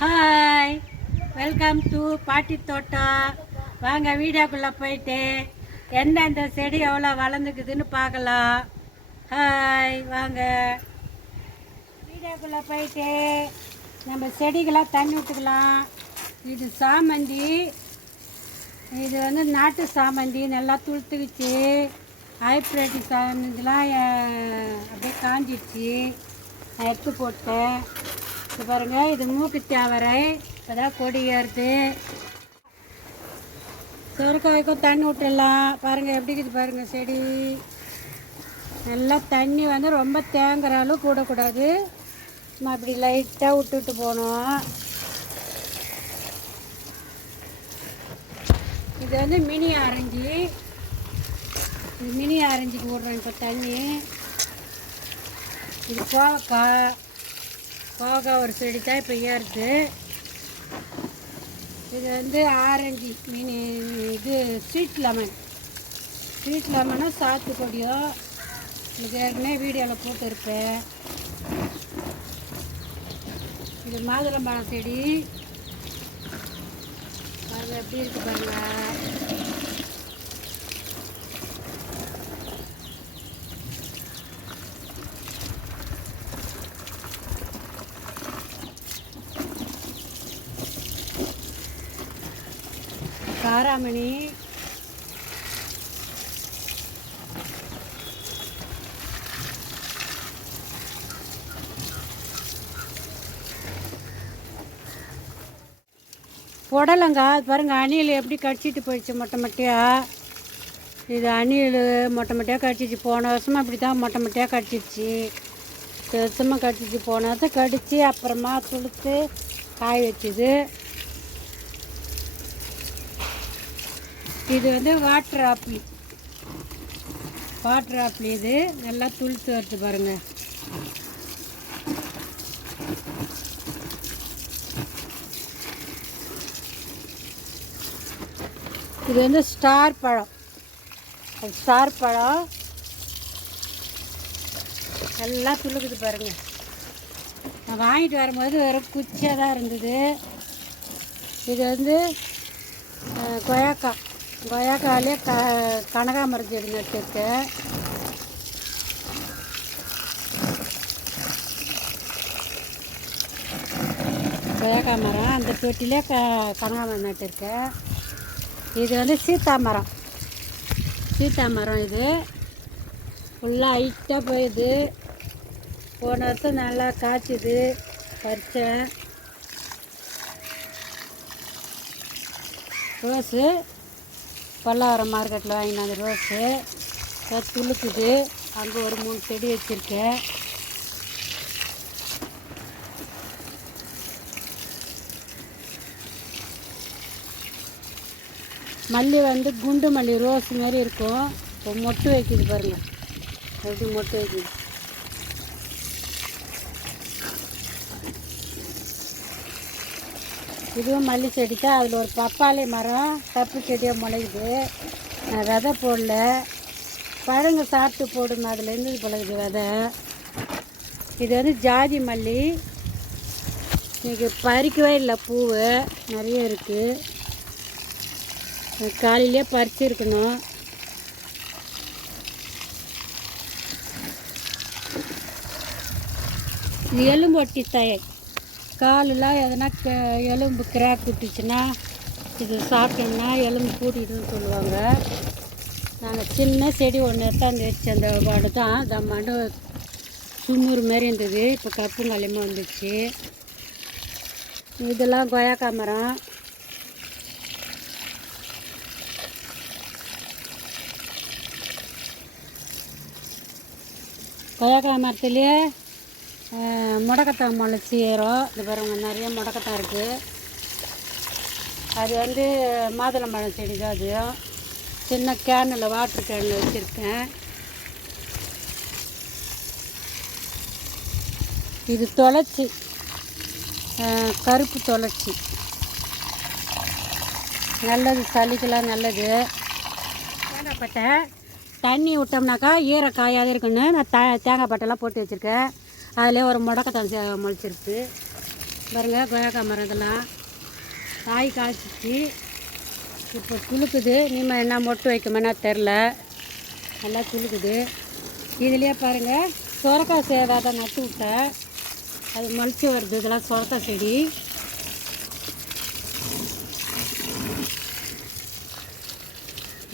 Hi, welcome to பாட்டி தோட்டம். வாங்க வீடியோக்குள்ளே போயிட்டு எந்தெந்த செடி எவ்வளோ வளர்ந்துக்குதுன்னு பார்க்கலாம். ஹாய், வாங்க வீடியோக்குள்ளே போயிட்டு நம்ம செடிகளாக தண்ணி விட்டுக்கலாம். இது சாமந்தி, இது நாட்டு சாமந்தி நல்லா துளுத்துக்குச்சு. ஹைப்ரிட் சாமந்திலாம் அப்படியே காஞ்சிடுச்சு. நான் எடுத்து போட்டேன். இது பாருங்கள், இது மூக்கு தேவரை இப்போதான் கொடி ஏறுது. சொருக்காய்க்கும் தண்ணி விட்டுடலாம். பாருங்கள் எப்படி இருக்குது பாருங்கள் செடி. நல்லா தண்ணி ரொம்ப தேங்குற அளவு கூடக்கூடாது. நம்ம அப்படி லைட்டாக விட்டுட்டு போகணும். இது மினி ஆரஞ்சு. இது மினி ஆரஞ்சுக்கு விட்றோம் இப்போ தண்ணி. இது கோவக்காய் ஒரு செடி தான் இப்போ ஏறுது. இது ஆரஞ்சு மினி, இது ஸ்வீட் லெமனும் சாத்துக்குடியோ இது ஏற்கனவே வீடியோவில் போட்டுருப்பேன். இது மாதுளம்பழம் செடி பாருங்கள் எப்படி இருக்கு பாருங்கள். காராமணி, புடலங்காய் பாருங்கள். அணில் எப்படி கடிச்சிட்டு போயிடுச்சு மொட்டை மட்டையாக. இது அணில் மொட்டை மட்டையாக கடிச்சிச்சு. போன வருஷமாக அப்படி தான் மொட்டை மட்டையாக கடிச்சிடுச்சு. வருஷமாக கடிச்சிச்சு. போன வருஷம் கடிச்சு அப்புறமா துளுத்து காய வச்சுது. இது வாட்டர் ஆப்பிள். இது நல்லா துளுத்து வருது பாருங்கள். இது ஸ்டார் பழம். நல்லா துளுக்குது பாருங்கள். நான் வாங்கிட்டு வரும்போது வெறும் குச்சியாக தான் இருந்தது. இது கொய்யாக்காயிலே கனகாமரம் செடி நட்டுருக்கேன். கொய்யாக்காய் மரம் அந்த தொட்டிலே கனகாமரம் நட்டுருக்கேன். இது சீத்தாமரம். இது ஃபுல்லாக ஹைட்டாக போயிடுது. போன வருஷம் நல்லா காய்ச்சிது, பறித்தேன். ரோஸு பல்லாவரம் மார்க்கெட்டில் வாங்கின அந்த ரோஸு துளுக்குது. அங்கே ஒரு 3 செடி வச்சுருக்கேன். மல்லி குண்டு மல்லி ரோஸ் மாதிரி இருக்கும். இப்போ மொட்டு வைக்குது பாருங்கள், எப்படி மொட்டு வைக்குது. இதுவும் மல்லி செடி தான். அதில் ஒரு பப்பாளி மரம் தப்பு செடியாக முளைக்குது. நான் விதை போடல, பழங்க சாப்பிட்டு போடுங்க. அதில் இருந்தது பழகுது விதை. இது ஜாதி மல்லி. இன்றைக்கி பறிக்கவே இல்லை, பூவு நிறைய இருக்குது. காலையிலே பறிச்சிருக்கணும். இது எலும்பொட்டி தயை. காலெலாம் எதனா எலும்பு கிராக் விட்டுச்சுன்னா இது சாப்பிட்டோம்னா எலும்பு கூட்டிடுன்னு சொல்லுவாங்க. நாங்கள் சின்ன செடி ஒன்று எடுத்தாந்து வச்சு அந்த வாடு தான் தம்மாண்டு சுமுறு மாரி இருந்தது. இப்போ கப்புங்காலியமாக வந்துடுச்சு. இதெல்லாம் கொய்யாக்காய் மரம். கொய்யாக்காய் மரத்துலேயே முடக்கத்தான் முளைச்சி ஏறும். இது பாருங்க, நிறைய முடக்கத்தான் இருக்குது. அது மாதுளம்பழம் செடி தான். அது சின்ன கேனில் வாட்டர் கேனில் வச்சுருக்கேன். இது துளச்சி, கருப்பு துளச்சி நல்லது, சளிக்கெல்லாம் நல்லது. தேங்காய் பட்டை தண்ணி விட்டோம்னாக்கா ஈரக்காயாக இருக்குன்னு நான் தேங்காய் பட்டைலாம் போட்டு வச்சுருக்கேன். அதில் ஒரு முடக்கத்தான் முளைச்சிருக்கு. பாருங்க கொய்யாக்கா மரம் இதெல்லாம் காய் காய்ச்சிச்சு. இப்போ துளுக்குது. நீமா என்ன மொட்டு வைக்கணும்னா தெரில, நல்லா துளுக்குது. இதுலேயே பாருங்கள் சுரக்காய் சேவை நட்டு விட்டேன், அது முளைச்சி வருது. இதெல்லாம் சுரக்காய் செடி.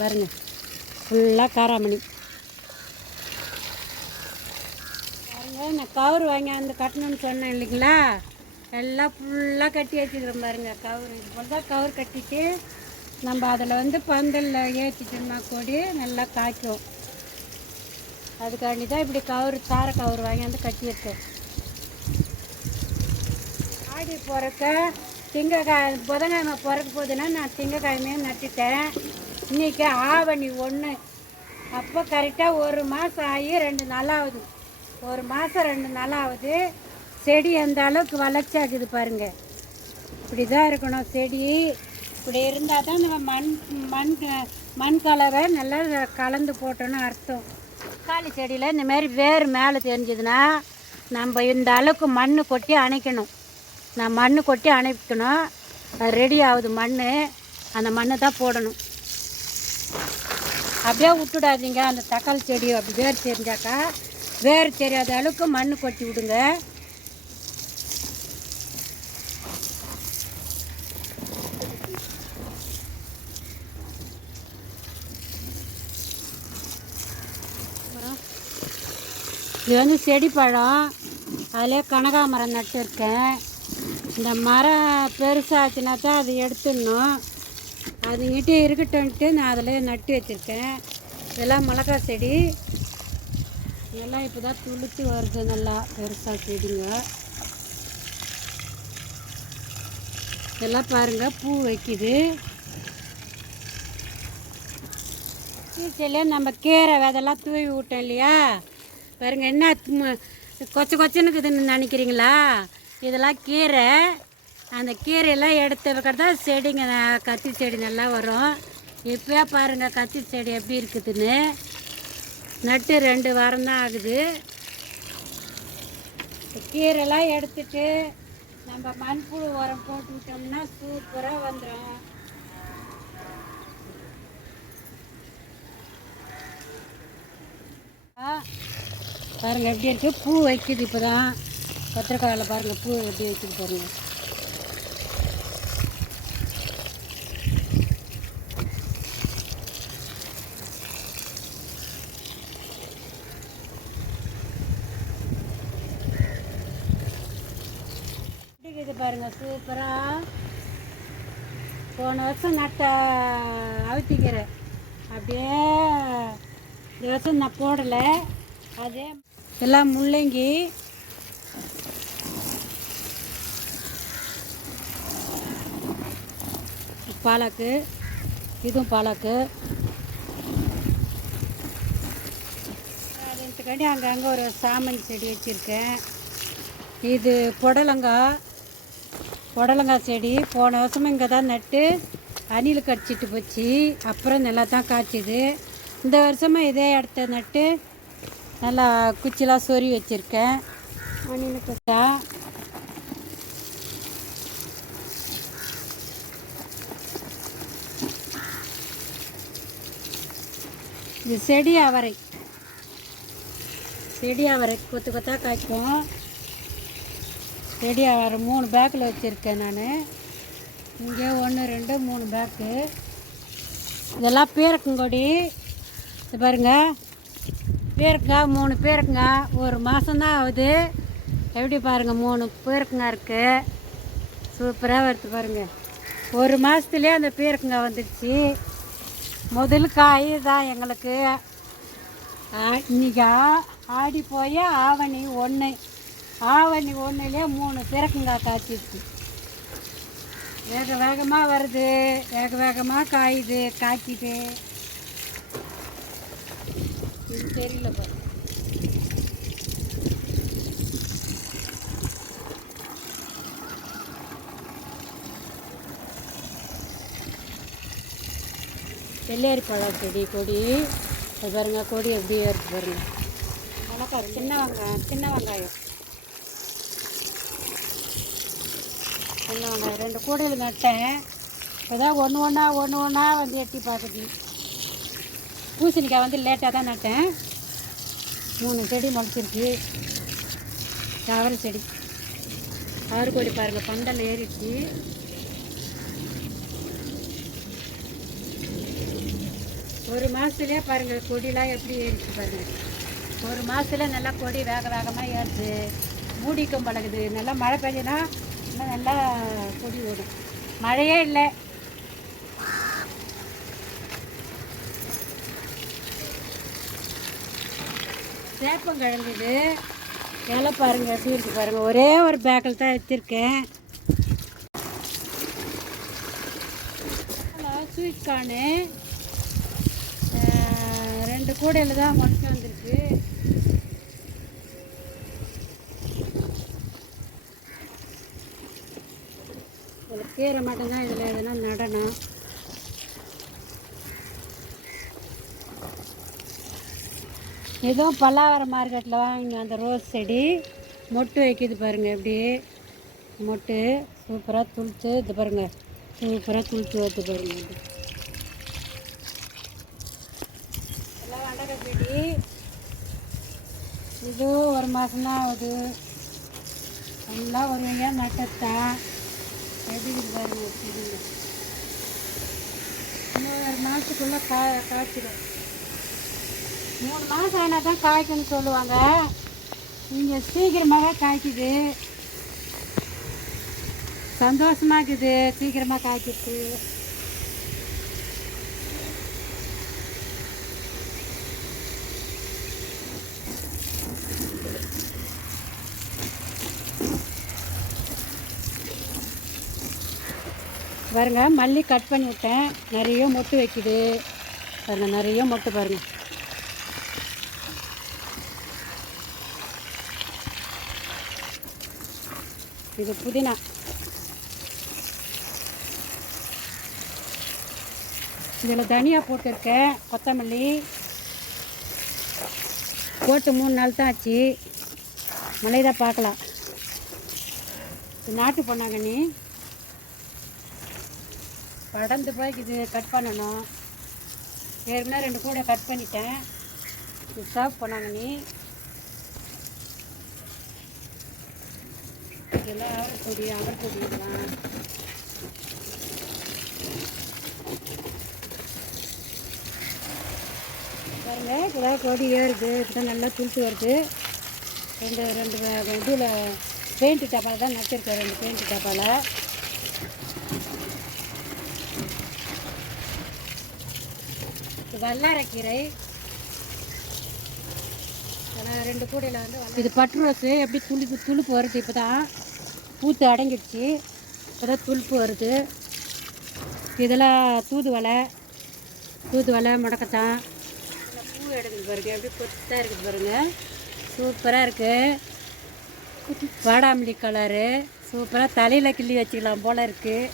பாருங்க ஃபுல்லாக காராமணி. பாருங்க நான் கவர் வாங்கி கட்டணும்னு சொன்னேன் இல்லைங்களா, எல்லாம் ஃபுல்லாக கட்டி வச்சுக்கிறோம். பாருங்க கவர் இது போல் தான் கவர் கட்டிட்டு நம்ம அதில் பந்தலில் ஏற்றிட்டோம்னா கொடி நல்லா காய்க்கும். அதுக்காண்டி தான் இப்படி கவர் தார கவர் வாங்கி கட்டி வைப்போம். ஆடி பிறக்க திங்கக்காய் புதன்கிழமை பிறக்க போகுதுன்னா நான் திங்கக்கிழமையே நட்டுட்டேன். இன்றைக்கி ஆவணி 1. அப்போ கரெக்டாக 1 மாதம் ஆகி 2 நாளாகுது. 1 மாதம் 2 நாளாகுது. செடி எந்த அளவுக்கு வளர்ச்சி ஆகுது பாருங்கள். இப்படி தான் இருக்கணும் செடி. இப்படி இருந்தால் தான் நம்ம மண் கலவை நல்லா கலந்து போட்டோன்னு அர்த்தம். தக்காளி செடியில் இந்தமாரி வேர் மேலே தெரிஞ்சதுன்னா நம்ம இந்த அளவுக்கு மண் கொட்டி அணைக்கணும். நான் மண் கொட்டி அணைக்கணும். அது ரெடி ஆகுது மண். அந்த மண்ணை தான் போடணும். அப்படியே விட்டுடாதீங்க. அந்த தக்காளி செடி அப்படி வேர் தெரிஞ்சாக்கா வேர் தெரியாத அளவுக்கு மண் கொட்டி விடுங்க. இது செடி பழம். அதிலே கனகாமரம் நட்டு இருக்கேன். இந்த மரம் பெருசாச்சுன்னா தான் அதை எடுத்துடணும். அதுங்கிட்ட இருக்கட்டும்ன்ட்டு நான் அதில் நட்டு வச்சுருக்கேன். இதெல்லாம் மிளகாய் செடி. இதெல்லாம் இப்போ தான் துளுத்து வருது. நல்லா பெருசாக செடிங்க. இதெல்லாம் பாருங்கள் பூ வைக்குது. கீரையிலே நம்ம கீரை விதெல்லாம் தூவி விட்டோம் இல்லையா, பாருங்கள் என்ன கொச்சனுக்குதுன்னு நினைக்கிறீங்களா? இதெல்லாம் கீரை. அந்த கீரையெல்லாம் எடுத்து தான் செடிங்க கத்தி செடி நல்லா வரும். இப்போயே பாருங்கள் கத்தி செடி எப்படி இருக்குதுன்னு. நட்டு 2 வாரம் தான் ஆகுது. கீரைலாம் எடுத்துட்டு நம்ம மண்புழு உரம் போட்டு விட்டோம்னா சூப்பராக வந்துடும். பாருங்கள் எப்படி இருக்குது, பூ வைக்குது. இப்போ தான் கத்திரிக்காயில் பாருங்கள் பூ எப்படி வைக்குது பாருங்கள். இது பாருங்கள் சூப்பராக. போன வருஷம் நட்ட அவுத்திக்கிறேன். அப்படியே இந்த வருஷம் நான் போடலை. அதே எல்லாம் முள்ளங்கி. பாலாக்கு. இதுவும் பாலாக்கு. அதுக்காண்டி அங்கங்கே ஒரு சாமந்தி செடி வச்சுருக்கேன். இது புடலங்காய் செடி. போன வருஷமும் இங்கே தான் நட்டு அணில் கடிச்சிட்டு போச்சு. அப்புறம் நல்லா தான் காய்ச்சிது. இந்த வருஷமும் இதே இடத்த நட்டு நல்லா குச்சிலாம் சொறி வச்சுருக்கேன். அணில் கட்டா. இது செடி அவரை. கொத்து கொத்தாக காய்க்கும். செடி அவரை 3 பேக்கில் வச்சுருக்கேன் நான். இங்கே 1 2 3 பேக்கு. இதெல்லாம் பீரக்கங்கொடி. இது பாருங்கள் பீரக்காய். 3 பீரக்காய். 1 மாதம்தான் ஆகுது. எப்படி பாருங்கள் 3 பீரக்காய் இருக்குது. சூப்பராக வருது பாருங்கள். 1 மாதத்துலேயே அந்த பீரக்காய் வந்துடுச்சு. முதல் காய் தான் எங்களுக்கு. இன்றைக்கி ஆடி போய் ஆவணி 1. ஆவணி 1லேயே 3 பீரக்காய் காய்ச்சிடுச்சு. வேகமாக வருது. வேகமாக காயுது. காய்க்குது. இது தெரியல பாரு. வெள்ளேரி பழம் செடி கொடி. அது பாருங்கள் கொடி எப்படி வருது பாருங்கள். மிளகாய் சின்ன வெங்காயம். என்ன 2 கூடையில் நட்டேன். இப்போதான் ஒன்று ஒன்றா வந்து எட்டி பார்க்குது. பூசணிக்காய் வந்து லேட்டாக தான் நட்டேன். 3 செடி முளைச்சிருக்கு. தவறு செடி ஆறுகோடி பாருங்கள், பந்தல் ஏறிடுச்சு. ஒரு மாதத்துலேயே பாருங்கள் கொடியெலாம் எப்படி ஏறிச்சு பாருங்கள். ஒரு மாதத்துல நல்லா கொடி வேகமாக ஏறுது, மூடிக்கும் பழகுது. நல்லா மழை பெஞ்சதுன்னா இன்னும் நல்லா கொடி ஓடும். மழையே இல்லை. சேப்பங்கிழங்குது இலை பாருங்கள் எப்படி இருக்குது பாருங்கள். ஒரே ஒரு பேக்கில் தான் எடுத்திருக்கேன். ஸ்வீட் கார்னு 2 கூடையில் தான் முளைச்சி வந்திருக்கு. இதில் கீரை மட்டும்தான் இதில் எதுனா நடணும். ஏதோ பல்லாவரம் மார்க்கெட்டில் வாங்கின அந்த ரோஸ் செடி மொட்டு வைக்கிது பாருங்கள். எப்படி மொட்டு சூப்பராக துளுத்து இது பாருங்கள், சூப்பராக துளுத்து வருது பாருங்கள். எல்லாம் வெண்டைக்காய் செடி. இது ஒரு மாதம்தான் ஆகுது. எல்லாம் ஒரு வகையாக நட்டத்தான் எப்படி இது பாருங்கள். செடிங்க இன்னும் 1 மாதத்துக்குள்ளே காய்ச்சிடும். 3 மாதம் ஆனால் தான் காய்க்குன்னு சொல்லுவாங்க. இங்கே சீக்கிரமாகவே காய்க்குது. சந்தோஷமாக இருக்குது, சீக்கிரமாக காய்க்குது. பாருங்க, மல்லி கட் பண்ணி விட்டேன். நிறைய மொட்டு வைக்குது பாருங்கள், நிறைய மொட்டு பாருங்கள். இது புதினா. இதில் தனியா போட்டிருக்கேன், கொத்தமல்லி போட்டு 3 நாள் தான் ஆச்சு. மழை தான் பார்க்கலாம். நாட்டு பொன்னாங்கண்ணி படந்து போய் இது கட் பண்ணணும். ஏற்கனவே 2 கூடை கட் பண்ணிட்டேன். இது சாஃப்ட் பொன்னாங்கண்ணி. இதெல்லாம் அவரைக்கொடி இதெல்லாம் பாருங்க. இப்போதான் கொடி ஏறுது, இப்போதான் நல்லா துளுத்து வருது. 2 இதில் பெயிண்ட் டப்பாவில் தான் நட்டிருக்கேன். 2 பெயிண்ட் டப்பாவில். வல்லாரைக்கீரை அதெல்லாம் 2 கூடையில் வந்து இது பட்டு ரோஸு எப்படி துளுப்பு வருது. இப்போ தான் பூத்து அடங்கிடுச்சு, இப்போ தான் துளுப்பு வருது. இதெல்லாம் தூதுவளை முடக்கத்தான். பூ எடுக்குது பாருங்க, எப்படி கொத்தாக இருக்குது பாருங்கள். சூப்பராக இருக்குது. வாடாமல்லி கலரு சூப்பராக தலையில் கிள்ளி வச்சுக்கலாம் போல் இருக்குது.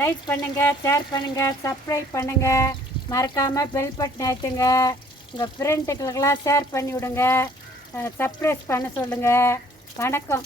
லைக் பண்ணுங்கள், ஷேர் பண்ணுங்கள், சப்ஸ்கிரைப் பண்ணுங்கள். மறக்காமல் பெல் பட்டன் அழுத்துங்க. உங்கள் ஃப்ரெண்டுகளுக்கெல்லாம் ஷேர் பண்ணி விடுங்க. சப்ஸ்கிரைப் பண்ண சொல்லுங்கள். வணக்கம்.